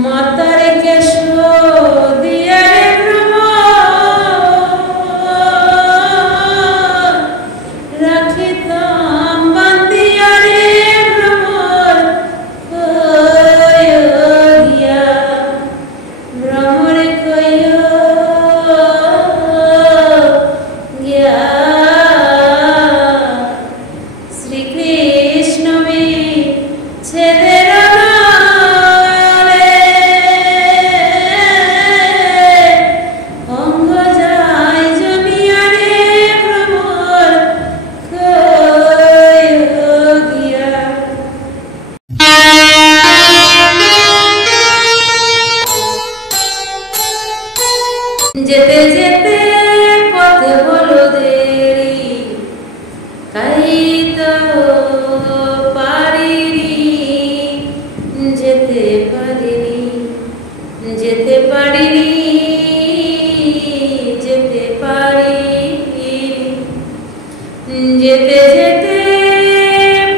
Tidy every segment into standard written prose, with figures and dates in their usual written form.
মাতারে কেশো দিয়া রে ভ্রমর রাখিতাম বান্দিয়া রে ভ্রমর কইয়া ভ্রমরে কইয়া গিয়া শ্রীকৃষ্ণ ছেদের যেতে যেতে পথে হলো দেরি তাই তো পারিনি যেতে পারিনি যেতে পারিনি যেতে পারিনি যেতে যেতে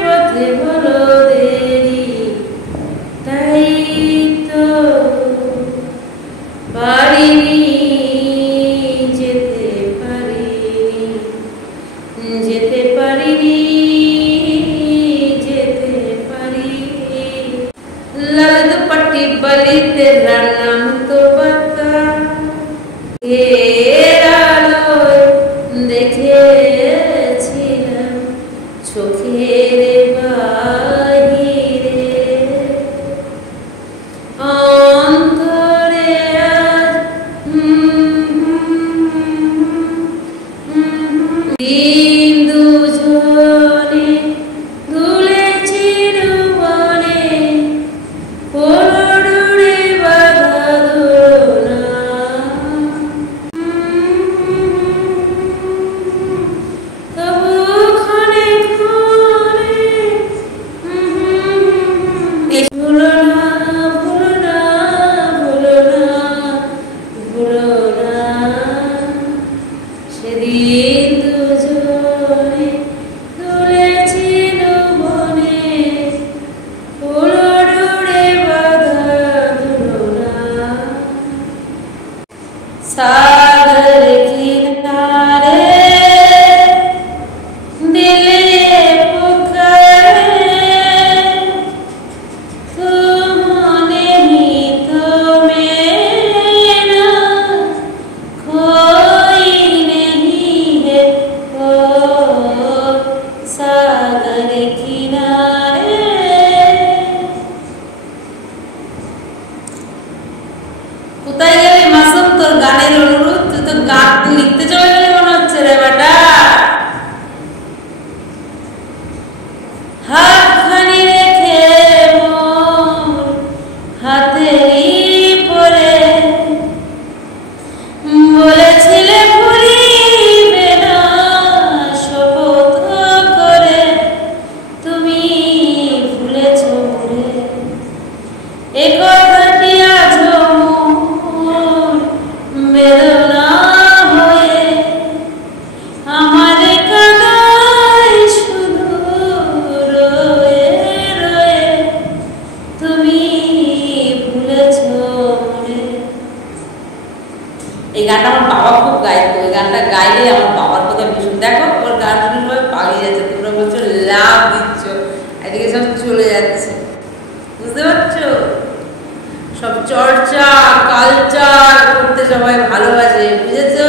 পথে হলো দেরি তাই তো পারিনি যেতে পারিনি যেতে পারিনি লাল দুপट्टी बली तेरा नाम तो बता দেখেছিলাম চোখের বাহিরে অন্তরে আজ দুজনে দুলেছিল বনে পড়ে বাধা দোলনা তবু ক্ষণে ক্ষণে ভুলো না ভুলো না ভুলো না ভুলো না সেদিন দুজনে দুলেছিল বনে পড়ে বাধা দোলনা सागर किनारे दिल पुकारे तुम नहीं तो मेरा कोई नहीं है ओ सागर किनारे কোথায় গেলি মাসুম তোর গানের অনুরোধ তুই তো গান লিখতে চলে গেলি মনে হচ্ছে রে বেটা হাতখানি রেখে মোর হাতেরই পরে বলেছিলে ভুলিবে না শপথ করে তুমি ভুলেছ মোরে এ কথাটি আজও মোর বেদনা হয়ে আমারে কাঁদায় শুধু রয়ে রয়ে তুমি ভুলেছ মোরে এই গানটা আমার বাবা খুব গাইতো ওই গানটা গাইলে আমার বাবার কথা ভীষণ দেখো ওর গান শুনে পালিয়ে যাচ্ছে তোমরা বলছো লাভ দিচ্ছ এদিকে সব চলে যাচ্ছে বুঝতে পারছো সব চর্চা কালচার করতে সবাই ভালোবাসে বুঝেছো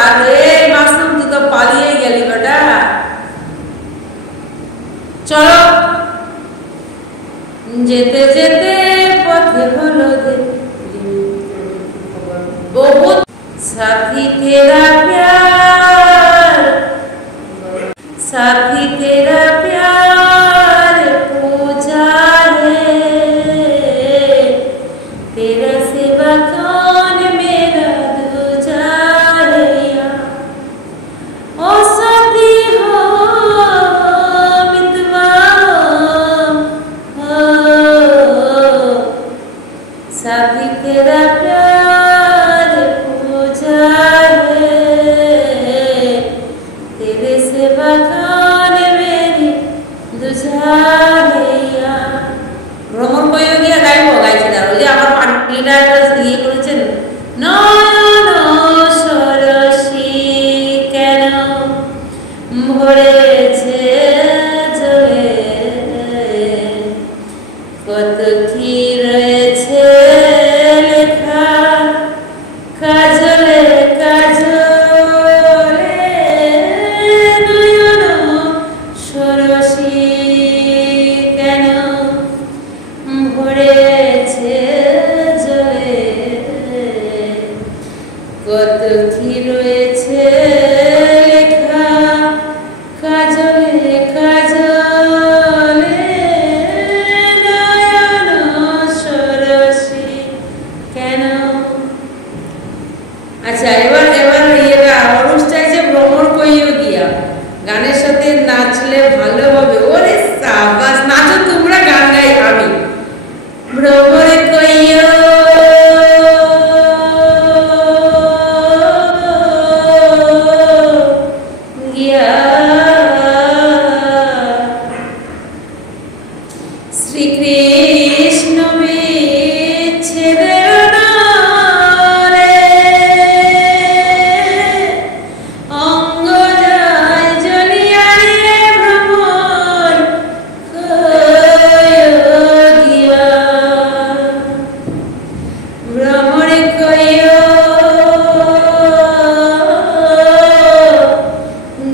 আর রে মাসুম তুই তো পালিয়ে গেলি বেটা চলো যেতে যেতে পথে হলো बहुत साथी तेरा प्यार साथी तेरा प्यार पूजा है तेरा सिवा कौन मेरा दूजा है ओ साथी हो मितवा हो साथी तेरा प्यार पूजा है तेरे सिवा कौन मेरी दूजा है ভ্রমণ কইও গিয়া গাইবো গাইছি না ওই যে আমার মহিলা একটা ইয়ে করেছেন, নয়ন সরসী কেন ভরেছে জলে, কত কি রয়েছে লেখা কাজলে কাজলে, নয়ন সরসী কেন ভরেছে জলে, কত কি রয়েছে লেখা কাজলে কাজলে, নয়ন সরসী কেন। আচ্ছা, এবার ইয়েটা অনুষ্ঠান যে ভ্রমণ কইও গিয়া, গানের সাথে নাচলে ভালো হবে। ওরে সাবাস, নাচো তোমরা, গান গাই আমি। ভ্রমণ কইও গিয়া শ্রীকৃষ্ণ বিচ্ছেদের নালে, অঙ্গ যায় জ্বলিয়া রে ভ্রমণ কইও গিয়া, ভ্রমণ কইও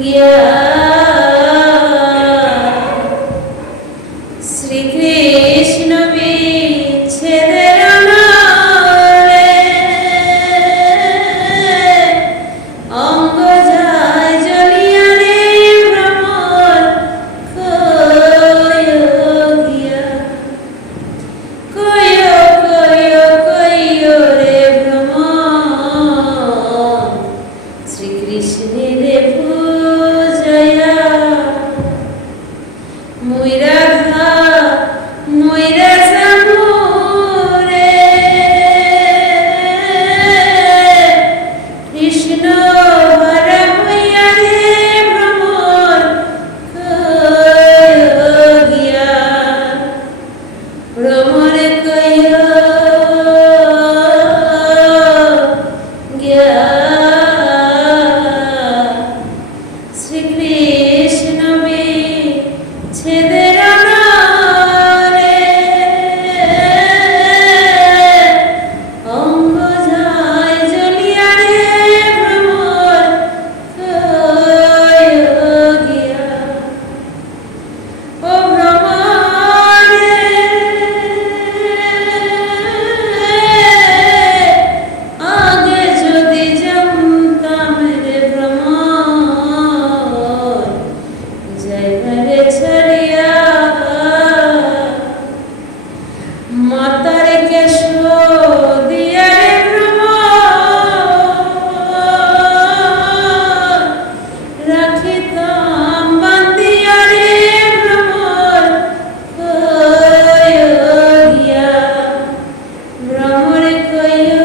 গিয়া শ্রীকৃষ্ণ বিচ্ছেদের নালে, অঙ্গ যায় জ্বলিয়া রে ভ্রমণ কইও গিয়া, কইও কইও কইও রে ভ্রমণ শ্রীকৃষ্ণের পূজয়া, মুই রাধা ময়রা সামুরে, কৃষ্ণ হরা হইয়া রে ভ্রমণ কইও গিয়া, ভ্রমণ কইও গিয়া শ্রীকৃষ্ণ বিচ্ছেদের নালে, অঙ্গ যায় জ্বলিয়া রে ভ্রমণ কইও গিয়া, ও ভ্রমণ আগে যদি জানতাম রে ভ্রমণ যাইবারে ছাড়িয়া, মাতার কেশ দিয়া রে ভ্রমণ রাখিতাম বান্ধিয়া রে ভ্রমণ কইও গিয়া, ভ্রমণ কইও